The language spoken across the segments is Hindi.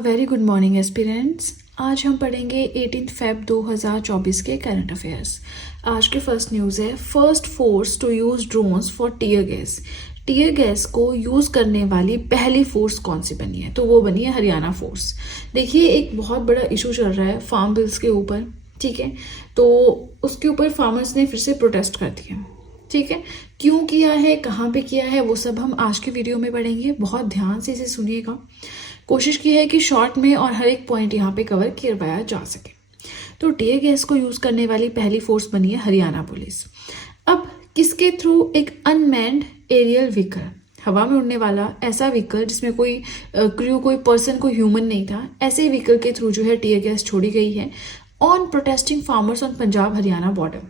Very good morning aspirants. आज हम पढ़ेंगे 18 फेब 2024 के करंट अफेयर्स। आज की फर्स्ट न्यूज़ है, first force to use drones for tear gas. Tear gas को यूज़ करने वाली पहली फोर्स कौन सी बनी है? तो वो बनी है हरियाणा फोर्स। देखिए, एक बहुत बड़ा इशू चल रहा है फार्म बिल्स के ऊपर, ठीक है। तो उसके ऊपर फार्मर्स ने फिर से प्रोटेस्ट कर दिया, ठीक है। क्यों किया है, कहाँ पे किया है, वो सब हम आज की वीडियो में पढ़ेंगे। बहुत ध्यान से इसे सुनिएगा। कोशिश की है कि शॉर्ट में और हर एक पॉइंट यहाँ पे कवर करवाया जा सके। तो टीयर गैस को यूज़ करने वाली पहली फोर्स बनी है हरियाणा पुलिस। अब किसके थ्रू? एक अनमैन्ड एरियल व्हीकल, हवा में उड़ने वाला ऐसा व्हीकल जिसमें कोई क्रू, कोई पर्सन, कोई ह्यूमन नहीं था, ऐसे व्हीकल के थ्रू जो है टीयर गैस छोड़ी गई है on protesting farmers on Punjab Haryana border.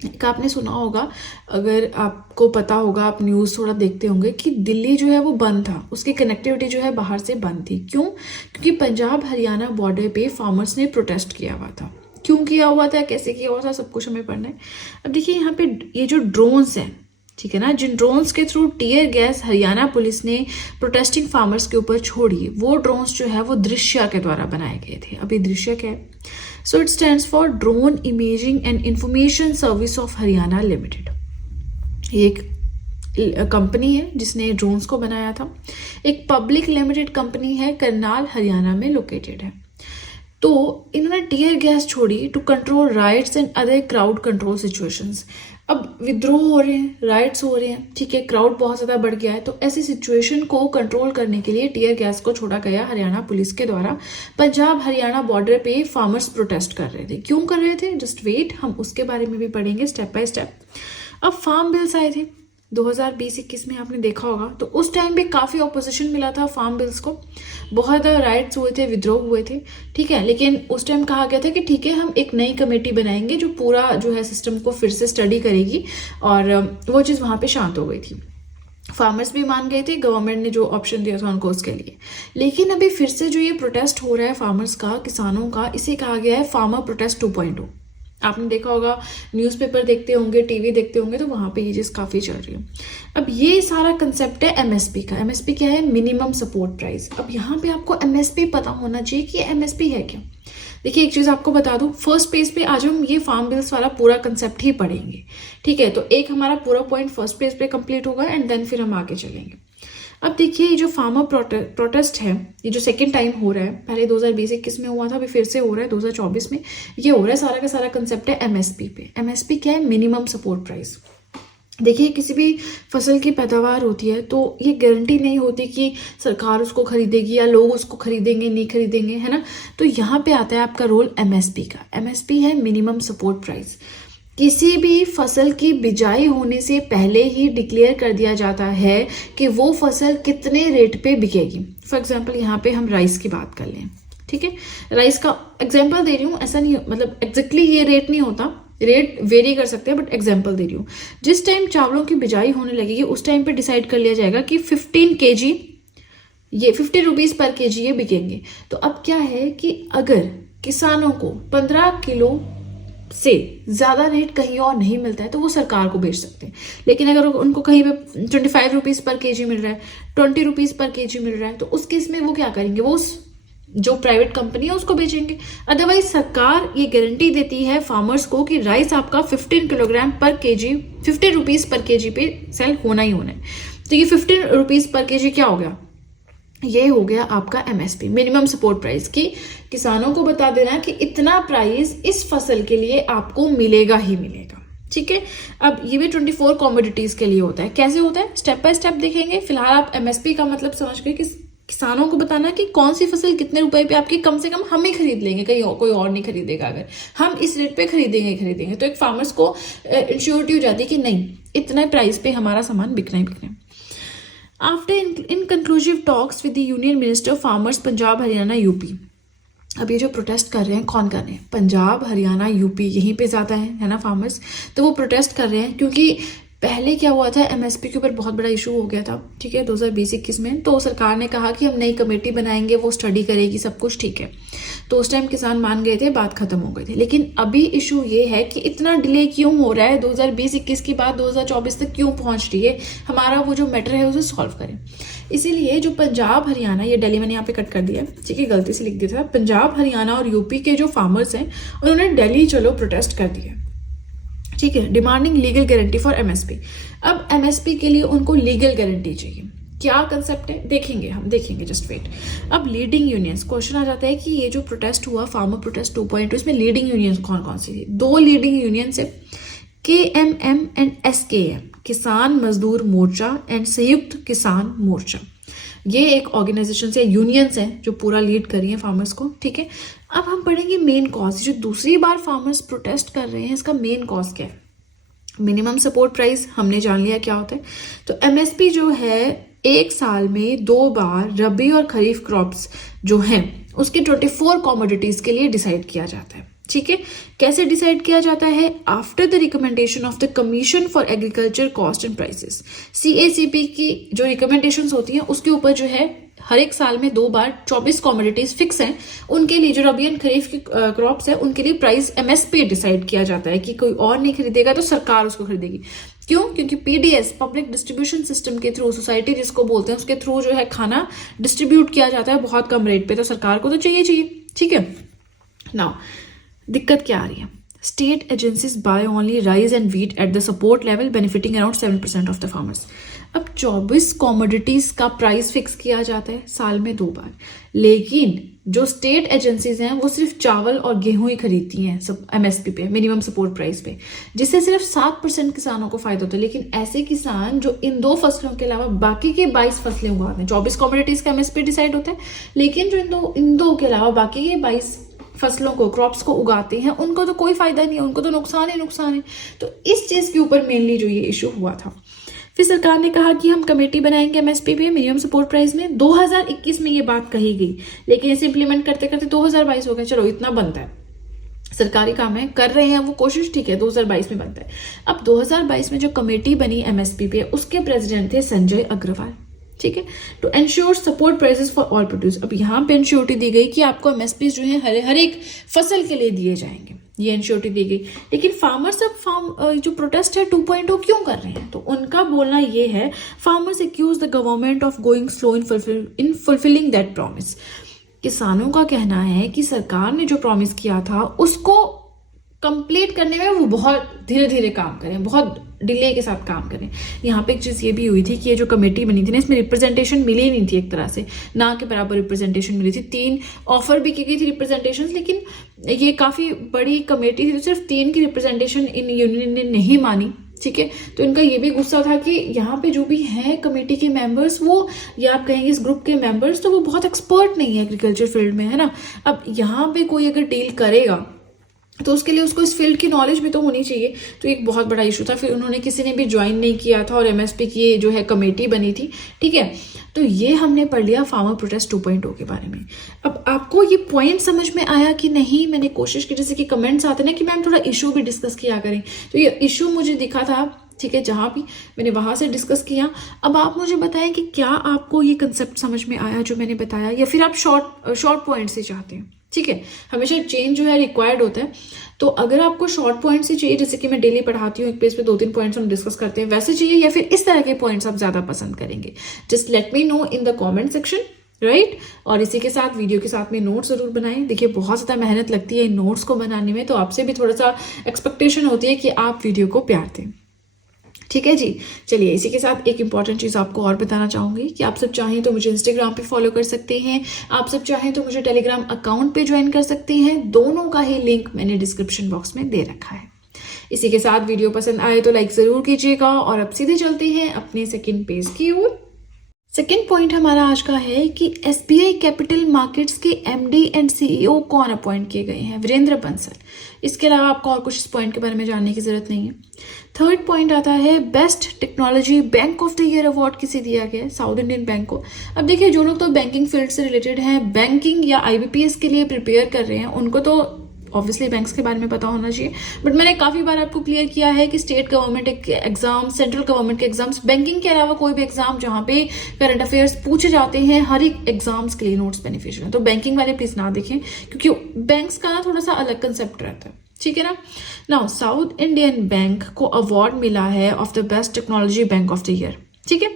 एक आपने सुना होगा, अगर आपको पता होगा, आप न्यूज़ थोड़ा देखते होंगे, कि दिल्ली जो है वो बंद था, उसकी कनेक्टिविटी जो है बाहर से बंद थी। क्यों? क्योंकि पंजाब हरियाणा बॉर्डर पे फार्मर्स ने प्रोटेस्ट किया हुआ था। क्यों किया हुआ था, कैसे किया हुआ था, सब कुछ हमें पढ़ना है। अब देखिए, यहाँ पे ये जो ड्रोन्स हैं, ठीक है ना, जिन ड्रोन्स के through tear gas Haryana police ने प्रोटेस्टिंग फार्मर्स के ऊपर छोड़ी, वो ड्रोन्स जो है वो दृश्य के द्वारा बनाए गए थे। अभी दृश्य क्या है? So it stands for drone imaging and information service of Haryana limited. ये एक कंपनी है जिसने ड्रोन्स को बनाया था। एक पब्लिक लिमिटेड कंपनी है, करनाल हरियाणा में लोकेटेड है। तो इन्होंने टीयर गैस छोड़ी to control riots and other crowd control situations. अब विद्रोह हो रहे हैं, राइट्स हो रहे हैं, ठीक है, क्राउड बहुत ज़्यादा बढ़ गया है, तो ऐसी सिचुएशन को कंट्रोल करने के लिए टीयर गैस को छोड़ा गया हरियाणा पुलिस के द्वारा। पंजाब हरियाणा बॉर्डर पे फार्मर्स प्रोटेस्ट कर रहे थे। क्यों कर रहे थे? जस्ट वेट, हम उसके बारे में भी पढ़ेंगे स्टेप बाय स्टेप। अब फार्म बिल्स आए थे 2020-21 में, आपने देखा होगा, तो उस टाइम पे काफ़ी ऑपोजिशन मिला था फार्म बिल्स को, बहुत ज़्यादा राइट्स हुए थे, विद्रोह हुए थे, ठीक है। लेकिन उस टाइम कहा गया था कि ठीक है, हम एक नई कमेटी बनाएंगे जो पूरा जो है सिस्टम को फिर से स्टडी करेगी, और वो चीज़ वहाँ पे शांत हो गई थी। फार्मर्स भी मान गए थे, गवर्नमेंट ने जो ऑप्शन दिया था उनको उसके लिए। लेकिन अभी फिर से जो ये प्रोटेस्ट हो रहा है फार्मर्स का, किसानों का, इसे कहा गया है फार्मर प्रोटेस्ट 2.0। आपने देखा होगा, न्यूज़पेपर देखते होंगे, टीवी देखते होंगे, तो वहाँ पे ये चीज़ काफ़ी चल रही है। अब ये सारा कंसेप्ट है एमएसपी का। एमएसपी क्या है? Minimum support price. अब यहाँ पे आपको एमएसपी पता होना चाहिए कि एमएसपी है क्या। देखिए, एक चीज़ आपको बता दूं, फर्स्ट पेज पे आज हम ये फार्म बिल्स वाला पूरा कंसेप्ट ही पढ़ेंगे, ठीक है। तो एक हमारा पूरा पॉइंट फर्स्ट पेज पे कंप्लीट होगा एंड देन फिर हम आगे चलेंगे। अब देखिए, ये जो फार्मर प्रोटेस्ट है, ये जो सेकंड टाइम हो रहा है, पहले 2020-21 में हुआ था, अभी फिर से हो रहा है 2024 में, ये हो रहा है। सारा का सारा कंसेप्ट है एमएसपी पे। एमएसपी क्या है? Minimum support price. देखिए, किसी भी फसल की पैदावार होती है तो ये गारंटी नहीं होती कि सरकार उसको खरीदेगी या लोग उसको खरीदेंगे, नहीं खरीदेंगे, है ना। तो यहाँ पे आता है आपका रोल एमएसपी का। एमएसपी है मिनिमम सपोर्ट प्राइस। किसी भी फसल की बिजाई होने से पहले ही डिक्लेयर कर दिया जाता है कि वो फसल कितने रेट पे बिकेगी। फॉर एग्जांपल, यहाँ पे हम राइस की बात कर लें, ठीक है। राइस का एग्जांपल दे रही हूँ, ऐसा नहीं, मतलब एग्जैक्टली ये रेट नहीं होता, रेट वेरी कर सकते हैं, बट एग्जांपल दे रही हूँ। जिस टाइम चावलों की बिजाई होने लगेगी उस टाइम पे डिसाइड कर लिया जाएगा कि 15 kg, ये 50 रुपीज़ पर kg ये बिकेंगे। तो अब क्या है कि अगर किसानों को 15 किलो से ज़्यादा रेट कहीं और नहीं मिलता है तो वो सरकार को बेच सकते हैं। लेकिन अगर उनको कहीं पे 25 रुपीज़ पर kg मिल रहा है, 20 रुपीज़ पर kg मिल रहा है, तो उस केस में वो क्या करेंगे? वो जो प्राइवेट कंपनी है उसको बेचेंगे। अदरवाइज सरकार ये गारंटी देती है फार्मर्स को कि राइस आपका 15 किलोग्राम पर kg, 50 रुपीज़ पर kg पे सेल होना ही होना है। तो ये 15 रुपीज़ पर kg क्या हो गया? ये हो गया आपका एमएसपी, मिनिमम सपोर्ट प्राइस, की किसानों को बता देना कि इतना प्राइस इस फसल के लिए आपको मिलेगा ही मिलेगा, ठीक है। अब ये भी 24 कॉमोडिटीज के लिए होता है। कैसे होता है? स्टेप बाय स्टेप देखेंगे। फिलहाल आप एमएसपी का मतलब समझ गए कि किसानों को बताना कि कौन सी फसल कितने रुपए पे आपकी, कम से कम हम ही खरीद लेंगे, कहीं कोई और नहीं खरीदेगा। अगर हम इस रेट पे खरीदेंगे तो एक फार्मर्स को इंश्योरिटी हो जाती है कि नहीं, इतना प्राइस पे हमारा सामान बिकना ही बिकना है। After inconclusive talks with the union minister farmers Punjab Haryana UP. अब ये जो प्रोटेस्ट कर रहे हैं, कौन कर रहे हैं? पंजाब हरियाणा यूपी, यहीं पे ज़्यादा है ना फार्मर्स। तो वो प्रोटेस्ट कर रहे हैं क्योंकि पहले क्या हुआ था, एमएसपी के ऊपर बहुत बड़ा इशू हो गया था, ठीक है, 2020-21 में। तो सरकार ने कहा कि हम नई कमेटी बनाएंगे, वो स्टडी करेगी, सब कुछ ठीक है। तो उस टाइम किसान मान गए थे, बात खत्म हो गई थी। लेकिन अभी इशू ये है कि इतना डिले क्यों हो रहा है, 2020-21 की बात 2024 तक क्यों पहुंच रही है, हमारा वो जो मैटर है उसे सॉल्व करें। इसीलिए जो पंजाब हरियाणा, ये दिल्ली मैंने यहाँ पे कट कर दिया है, ठीक है, गलती से लिख दिया था, पंजाब हरियाणा और यूपी के जो फार्मर्स हैं उन्होंने दिल्ली चलो प्रोटेस्ट कर दिया, ठीक है, demanding legal guarantee for MSP. अब एमएसपी के लिए उनको लीगल गारंटी चाहिए। क्या कंसेप्ट है देखेंगे, हम देखेंगे, जस्ट वेट। अब लीडिंग यूनियंस, क्वेश्चन आ जाता है कि ये जो प्रोटेस्ट हुआ फार्मर प्रोटेस्ट 2.2, इसमें लीडिंग यूनियंस कौन कौन सी थी? 2 लीडिंग यूनियंस है, KMM एंड SKM, किसान मजदूर मोर्चा एंड संयुक्त किसान मोर्चा। ये एक ऑर्गेनाइजेशन से यूनियंस हैं जो पूरा लीड कर रही हैं फार्मर्स को, ठीक है। अब हम पढ़ेंगे मेन कॉज, जो दूसरी बार फार्मर्स प्रोटेस्ट कर रहे हैं इसका मेन कॉज क्या है? मिनिमम सपोर्ट प्राइस हमने जान लिया क्या होता है। तो एमएसपी जो है एक साल में 2 बार रबी और खरीफ क्रॉप्स जो हैं उसके 24 कॉमोडिटीज के लिए डिसाइड किया जाता है, ठीक है। कैसे डिसाइड किया जाता है? After the recommendation of the commission for agriculture cost and prices, CACP की जो रिकमेंडेशंस होती हैं उसके ऊपर जो है हर एक साल में 2 बार 24 कॉमोडिटीज फिक्स हैं, उनके लिए जो रबी एंड खरीफ की क्रॉप्स है उनके लिए प्राइस MSP डिसाइड किया जाता है कि कोई और नहीं खरीदेगा तो सरकार उसको खरीदेगी। क्यों? क्योंकि PDS पब्लिक डिस्ट्रीब्यूशन सिस्टम के थ्रू, सोसाइटी जिसको बोलते हैं, उसके थ्रू जो है खाना डिस्ट्रीब्यूट किया जाता है बहुत कम रेट पे, तो सरकार को तो चाहिए, ठीक है। नाउ दिक्कत क्या आ रही है? State agencies buy only rice and wheat at the support level benefiting around 7% of the farmers. अब 24 कॉमोडिटीज का प्राइस फिक्स किया जाता है साल में 2 बार, लेकिन जो स्टेट एजेंसीज हैं वो सिर्फ चावल और गेहूं ही खरीदती हैं सब MSP पे, मिनिमम सपोर्ट प्राइस पे, जिससे सिर्फ 7% किसानों को फायदा होता है। लेकिन ऐसे किसान जो इन 2 फसलों के अलावा बाकी के 22 फसलें उगाते हैं, 24 कॉमोडिटीज का MSP डिसाइड होता है, लेकिन जो इन दो के अलावा बाकी के 22 फसलों को, क्रॉप्स को उगाते हैं, उनको तो कोई फायदा नहीं है, उनको तो नुकसान ही नुकसान है। तो इस चीज के ऊपर मेनली जो ये इशू हुआ था। फिर सरकार ने कहा कि हम कमेटी बनाएंगे MSP पे, मिनिमम सपोर्ट प्राइस में। 2021 में ये बात कही गई, लेकिन इसे इंप्लीमेंट करते करते 2022 हो गया। चलो इतना बनता है, सरकारी काम है, कर रहे हैं वो कोशिश, ठीक है, 2022 में बनता है। अब 2022 में जो कमेटी बनी MSP पे, उसके प्रेसिडेंट थे संजय अग्रवाल, ठीक है। To ensure support prices for all produce, अब यहाँ पे एंश्योरिटी दी गई कि आपको MSP जो है हर एक फसल के लिए दिए जाएंगे, ये एंश्योरिटी दी गई। लेकिन फार्मर्स अब जो प्रोटेस्ट है 2.0 क्यों कर रहे हैं? तो उनका बोलना ये है, farmers accuse the government of going slow in fulfilling that promise. किसानों का कहना है कि सरकार ने जो प्रॉमिस किया था उसको कंप्लीट करने में वो बहुत धीरे धीरे काम करें, बहुत डिले के साथ काम करें। यहाँ पे एक चीज़ ये भी हुई थी कि ये जो कमेटी बनी थी ना, इसमें रिप्रेजेंटेशन मिली नहीं थी, एक तरह से ना के बराबर रिप्रेजेंटेशन मिली थी। 3 ऑफर भी की गई थी रिप्रेजेंटेशन, लेकिन ये काफ़ी बड़ी कमेटी थी तो सिर्फ 3 की रिप्रेजेंटेशन इन यूनियन ने नहीं मानी, ठीक है। तो इनका ये भी गुस्सा था कि यहाँ पे जो भी हैं कमेटी के मेंबर्स, वो या आप कहेंगे इस ग्रुप के मेंबर्स, तो वो बहुत एक्सपर्ट नहीं है एग्रीकल्चर फील्ड में, है ना। अब यहाँ पे कोई अगर डील करेगा तो उसके लिए उसको इस फील्ड की नॉलेज भी तो होनी चाहिए। तो एक बहुत बड़ा इशू था। फिर उन्होंने, किसी ने भी ज्वाइन नहीं किया था और MSP की जो है कमेटी बनी थी, ठीक है। तो ये हमने पढ़ लिया फार्मर प्रोटेस्ट 2.0 के बारे में। अब आपको ये पॉइंट समझ में आया कि नहीं? मैंने कोशिश की, जैसे कि कमेंट्स आते ना कि मैम थोड़ा इशू भी डिस्कस किया करें, तो ये इशू मुझे दिखा था, ठीक है, जहाँ भी मैंने वहां से डिस्कस किया। अब आप मुझे बताएं कि क्या आपको ये कंसेप्ट समझ में आया जो मैंने बताया, या फिर आप शॉर्ट पॉइंट से चाहते हैं, ठीक है। हमेशा चेंज जो है रिक्वायर्ड होता है, तो अगर आपको शॉर्ट पॉइंट्स ही चाहिए, जैसे कि मैं डेली पढ़ाती हूँ, एक पेज पे 2-3 पॉइंट्स हम डिस्कस करते हैं, वैसे चाहिए, या फिर इस तरह के पॉइंट्स आप ज्यादा पसंद करेंगे, just let me know in the comment section, right. और इसी के साथ वीडियो के साथ में नोट्स जरूर बनाएं। देखिए बहुत ज़्यादा मेहनत लगती है इन नोट्स को बनाने में, तो आपसे भी थोड़ा सा एक्सपेक्टेशन होती है कि आप वीडियो को प्यार दें, ठीक है जी। चलिए, इसी के साथ एक इंपॉर्टेंट चीज़ आपको और बताना चाहूँगी कि आप सब चाहें तो मुझे इंस्टाग्राम पे फॉलो कर सकते हैं, आप सब चाहें तो मुझे टेलीग्राम अकाउंट पे ज्वाइन कर सकते हैं। दोनों का ही लिंक मैंने डिस्क्रिप्शन बॉक्स में दे रखा है। इसी के साथ वीडियो पसंद आए तो लाइक ज़रूर कीजिएगा, और अब सीधे चलते हैं अपने सेकेंड पेज की ओर। सेकेंड पॉइंट हमारा आज का है कि SBI कैपिटल मार्केट्स के MD एंड CEO कौन अपॉइंट किए गए हैं? वीरेंद्र बंसल। इसके अलावा आपको और कुछ इस पॉइंट के बारे में जानने की जरूरत नहीं है। थर्ड पॉइंट आता है, best technology bank of the year award किसे दिया गया है? साउथ इंडियन बैंक को। अब देखिए, जो लोग तो बैंकिंग फील्ड से रिलेटेड हैं, बैंकिंग या IBPS के लिए प्रिपेयर कर रहे हैं, उनको तो ऑब्वियसली बैंक्स के बारे में पता होना चाहिए। बट मैंने काफ़ी बार आपको क्लियर किया है कि स्टेट गवर्नमेंट के एग्जाम, सेंट्रल गवर्नमेंट के एग्जाम्स, बैंकिंग के अलावा कोई भी एग्जाम जहाँ पे करंट अफेयर्स पूछे जाते हैं, हर एक एग्जाम्स के लिए नोट्स बेनिफिशियल है। तो बैंकिंग वाले प्लीज ना देखें, क्योंकि बैंक्स का ना थोड़ा सा अलग कंसेप्ट रहता है, ठीक है ना। नाउ साउथ इंडियन बैंक को अवार्ड मिला है of the best technology bank of the year. ठीक है।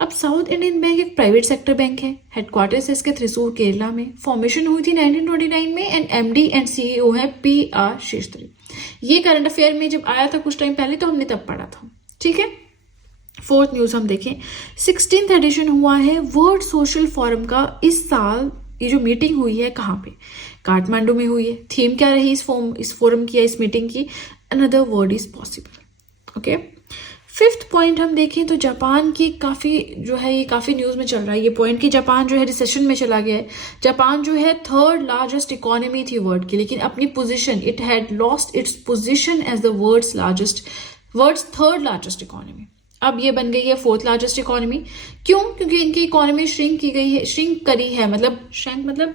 अब साउथ इंडियन बैंक एक प्राइवेट सेक्टर बैंक है, हेडक्वार्टर्स है इसके थ्रिसूर केरला में, फॉर्मेशन हुई थी 1929 में एंड एमडी एंड सीईओ है PR शेषत्री। ये करंट अफेयर में जब आया था कुछ टाइम पहले तो हमने तब पढ़ा था, ठीक है। फोर्थ न्यूज हम देखें, 16th एडिशन हुआ है वर्ल्ड सोशल फोरम का। इस साल ये जो मीटिंग हुई है कहाँ पे, काठमांडू में हुई है। थीम क्या रही इस फोरम की या इस मीटिंग की, another world is possible. Okay, fifth point हम देखें तो जापान की काफ़ी जो है ये काफ़ी न्यूज़ में चल रहा है ये पॉइंट कि जापान जो है रिसेशन में चला गया है। जापान जो है थर्ड लार्जेस्ट इकोनॉमी थी वर्ल्ड की, लेकिन अपनी position it had lost its position as the world's third largest economy. अब ये बन गई है फोर्थ लार्जेस्ट इकोनॉमी। क्यों? क्योंकि इनकी इकोनॉमी श्रिंक करी है, मतलब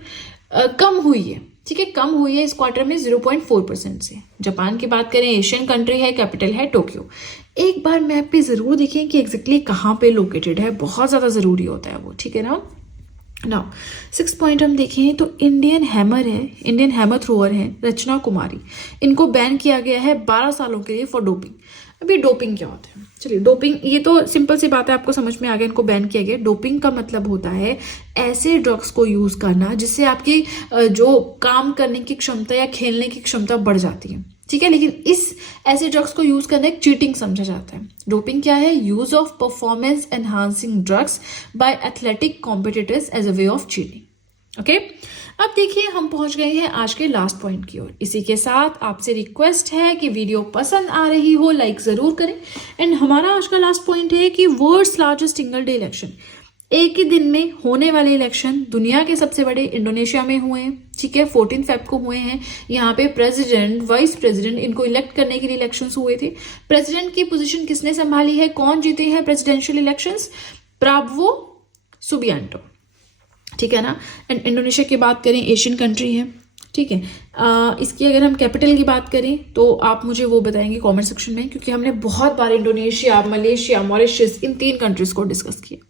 कम हुई है, ठीक है, कम हुई है इस क्वार्टर में 0.4% से। जापान की बात करें, एशियन कंट्री है, कैपिटल है टोक्यो। एक बार मैप पे जरूर देखें कि एग्जैक्टली कहाँ पे लोकेटेड है, बहुत ज्यादा जरूरी होता है वो, ठीक है ना। नाउ 6th पॉइंट हम देखें तो इंडियन हैमर थ्रोअर है रचना कुमारी, इनको बैन किया गया है 12 सालों के लिए फॉर डोपिंग। अभी डोपिंग क्या होता है, चलिए डोपिंग ये तो सिंपल सी बात है, आपको समझ में आ गया, इनको बैन किया गया। डोपिंग का मतलब होता है ऐसे ड्रग्स को यूज करना जिससे आपकी जो काम करने की क्षमता या खेलने की क्षमता बढ़ जाती है, ठीक है, लेकिन इस ऐसे ड्रग्स को यूज करना एक चीटिंग समझा जाता है। डोपिंग क्या है, use of performance enhancing drugs by athletic competitors as a way of cheating. Okay, अब देखिए हम पहुंच गए हैं आज के लास्ट पॉइंट की ओर। इसी के साथ आपसे रिक्वेस्ट है कि वीडियो पसंद आ रही हो लाइक जरूर करें। एंड हमारा आज का लास्ट पॉइंट है कि world's largest single day election, एक ही दिन में होने वाले इलेक्शन दुनिया के सबसे बड़े इंडोनेशिया में हुए हैं, ठीक है, 14 फेब को हुए हैं। यहाँ पे प्रेसिडेंट, वाइस प्रेसिडेंट, इनको इलेक्ट करने के लिए इलेक्शंस हुए थे। प्रेसिडेंट की पोजीशन किसने संभाली है, कौन जीते हैं प्रेसिडेंशियल इलेक्शंस, प्राबवो सुबियांटो, ठीक है ना। एंड इंडोनेशिया की बात करें, एशियन कंट्री है, ठीक है। इसकी अगर हम कैपिटल की बात करें तो आप मुझे वो बताएंगे कमेंट सेक्शन में, क्योंकि हमने बहुत बार इंडोनेशिया, मलेशिया, मॉरिशस, इन 3 कंट्रीज को डिस्कस किया।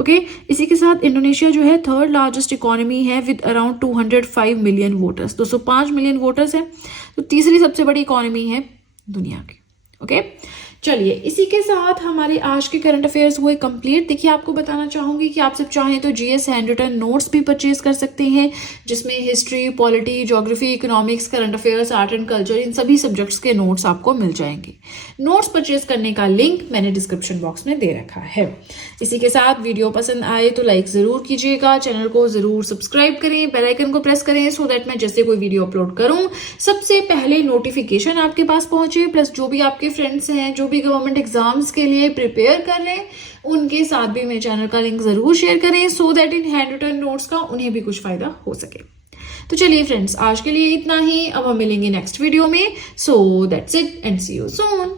ओके, इसी के साथ इंडोनेशिया जो है थर्ड लार्जेस्ट इकोनॉमी है with around 205 million voters, 205 million voters है, तो तीसरी सबसे बड़ी इकोनॉमी है दुनिया की। ओके, चलिए इसी के साथ हमारे आज के करंट अफेयर्स हुए कंप्लीट। देखिए आपको बताना चाहूंगी कि आप सब चाहें तो जीएस हैंड रिटन नोट्स भी परचेज कर सकते हैं, जिसमें history, polity, geography, economics, current affairs, art and culture, इन सभी सब्जेक्ट्स के नोट्स आपको मिल जाएंगे। नोट्स परचेज करने का लिंक मैंने डिस्क्रिप्शन बॉक्स में दे रखा है। इसी के साथ वीडियो पसंद आए तो लाइक जरूर कीजिएगा, चैनल को जरूर सब्सक्राइब करें, बेल आइकन को प्रेस करें सो दैट मैं जैसे कोई वीडियो अपलोड करूं सबसे पहले नोटिफिकेशन आपके पास पहुंचे। प्लस जो भी आपके फ्रेंड्स हैं जो भी गवर्नमेंट एग्जाम्स के लिए प्रिपेयर कर रहे हैं उनके साथ भी मेरे चैनल का लिंक जरूर शेयर करें so that in handwritten notes का उन्हें भी कुछ फायदा हो सके। तो चलिए फ्रेंड्स, आज के लिए इतना ही। अब हम मिलेंगे नेक्स्ट वीडियो में। So that's it and see you soon.